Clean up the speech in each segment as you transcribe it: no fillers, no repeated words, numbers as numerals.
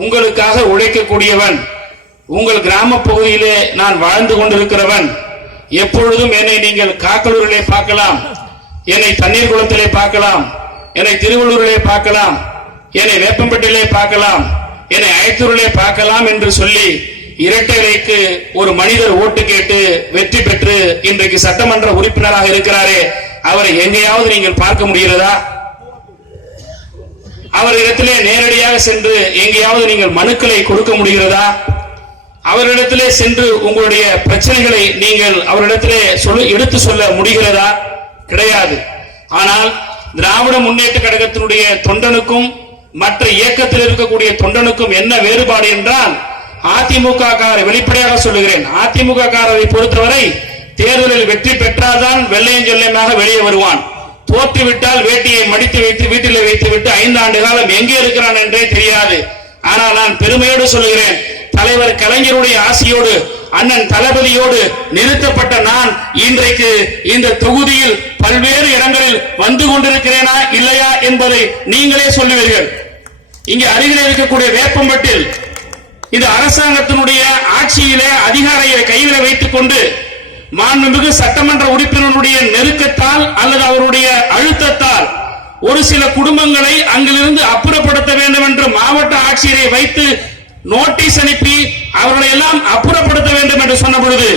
உங்களுக்காக உழைக்கக்கூடியவன், உங்கள் கிராம பகுதியிலே நான் வாழ்ந்து கொண்டிருக்கிறவன். எப்பொழுதும் என்னை நீங்கள் காக்கலூரிலே பார்க்கலாம், என்னை தண்ணீர் குளத்திலே பார்க்கலாம், என்னை திருவள்ளூரிலே பார்க்கலாம், என்னை வேப்பம்பட்டியிலே பார்க்கலாம், என்னை அயத்தூரிலே பார்க்கலாம் என்று சொல்லி இரட்டைலைக்கு ஒரு மனிதர் ஓட்டு கேட்டு வெற்றி பெற்று இன்றைக்கு சட்டமன்ற உறுப்பினராக இருக்கிறாரே, அவரை எங்கேயாவது நீங்கள் பார்க்க முடிகிறதா? அவரிடத்திலே நேரடியாக சென்று எங்கேயாவது நீங்கள் மனுக்களை கொடுக்க முடிகிறதா? அவரிடத்திலே சென்று உங்களுடைய பிரச்சனைகளை நீங்கள் அவரிடத்திலே எடுத்து சொல்ல முடிகிறதா? கிடையாது. ஆனால் திராவிட முன்னேற்ற கழகத்தினுடைய தொண்டனுக்கும் மற்ற இயக்கத்தில் இருக்கக்கூடிய தொண்டனுக்கும் என்ன வேறுபாடு என்றால், அதிமுக காரை வெளிப்படையாக சொல்லுகிறேன், அதிமுக காரரை பொறுத்தவரை தேர்தலில் வெற்றி பெற்றால்தான் வெள்ளையும் சொல்லையாக வெளியே வருவான். தோற்றுவிட்டால் வேட்டியை மடித்து வைத்து வீட்டில் வைத்துவிட்டு 5 ஆண்டு காலம் எங்கே இருக்கிறான் என்றே தெரியாது. ஆனால் நான் பெருமையோடு சொல்லுகிறேன், தலைவர் கலைஞருடைய ஆசையோடு அண்ணன் தளபதியோடு நிறுத்தப்பட்ட நான் இன்றைக்கு இந்த தொகுதியில் பல்வேறு இடங்களில் வந்து கொண்டிருக்கிறேனா இல்லையா என்பதை நீங்களே சொல்லுவீர்கள். இங்கே அருகில் இருக்கக்கூடிய வேப்பம்பட்டில் இந்த அரசாங்கத்தினுடைய ஆட்சியிலே அதிகாரியை கையில் வைத்துக் கொண்டு மாண்புமிகு சட்டமன்ற உறுப்பினருடைய நெருக்கத்தால் அல்லது அவருடைய அழுத்தத்தால் ஒரு சில குடும்பங்களை அங்கிலிருந்து அப்புறப்படுத்த வேண்டும் என்று மாவட்ட ஆட்சியரை வைத்து நோட்டீஸ் அனுப்பி அவர்களை எல்லாம் அப்புறப்படுத்த வேண்டும் என்று சொன்ன பொழுது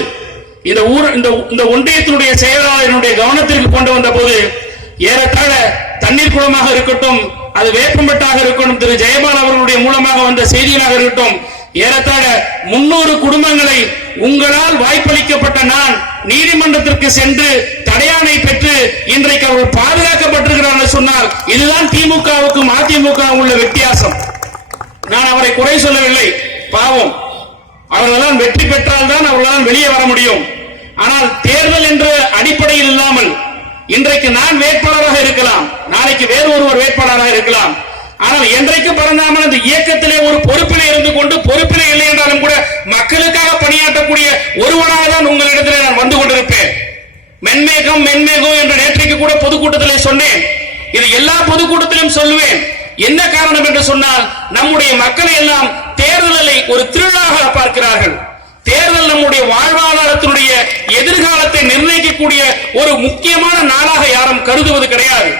இந்த ஒன்றியத்தினுடைய செயலாளருடைய கவனத்திற்கு கொண்டு வந்த போது ஏறத்தாழ தண்ணீர் குளமாக இருக்கட்டும், அது வேப்பம்பட்டாக இருக்கட்டும், திரு ஜெயபால் அவர்களுடைய மூலமாக வந்த செய்திகளாக இருக்கட்டும், ஏறத்தாழ 300 குடும்பங்களை உங்களால் வாய்ப்பளிக்கப்பட்ட நான் நீதிமன்றத்திற்கு சென்று தடையாணை பெற்று இன்றைக்கு அவர்கள் பாதுகாக்கப்பட்டிருக்கிறார்கள் சொன்னால் இதுதான் திமுகவுக்கும் அதிமுக உள்ள வித்தியாசம். நான் அவரை குறை சொல்லவில்லை, பாவம், அவர்களால் வெற்றி பெற்றால்தான் அவர்களால் வெளியே வர முடியும். ஆனால் தேர்தல் என்ற அடிப்படையில் இல்லாமல் இன்றைக்கு நான் வேட்பாளராக இருக்கலாம், நாளைக்கு வேறு ஒருவர் வேட்பாளராக இருக்கலாம். ஆனால் என்றைக்கு பறந்தாமல் அந்த இயக்கத்திலே ஒரு பொறுப்பிலே இருந்து கொண்டு பொறுப்பிலே இல்லை என்றாலும் கூட மக்களுக்காக பணியாற்றக்கூடிய ஒருவனாக தான் உங்களிடத்திலே நான் வந்து கொண்டிருப்பேன். மென்மேகம் மென்மேகம் என்ற நேற்றைக்கு கூட பொதுக்கூட்டத்திலே சொன்னேன், இது எல்லா பொதுக்கூட்டத்திலும் சொல்லுவேன். என்ன காரணம் என்று சொன்னால், நம்முடைய மக்களை எல்லாம் தேர்தலை ஒரு திருவிழாவாக பார்க்கிறார்கள். தேர்தல் நம்முடைய வாழ்வாதாரத்தினுடைய எதிர்காலத்தை நிர்ணயிக்கக்கூடிய ஒரு முக்கியமான நாளாக யாரும் கருதுவது கிடையாது.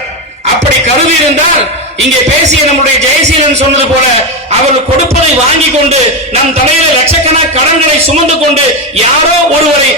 அப்படி கருதி இருந்தால் இங்கே பேசிய நம்முடைய ஜெயசீலன் சொன்னது போல அவர்கள் கொடுப்பதை வாங்கி கொண்டு நம் தலையில லட்சக்கணக்கான கடன்களை சுமந்து கொண்டு யாரோ ஒருவரை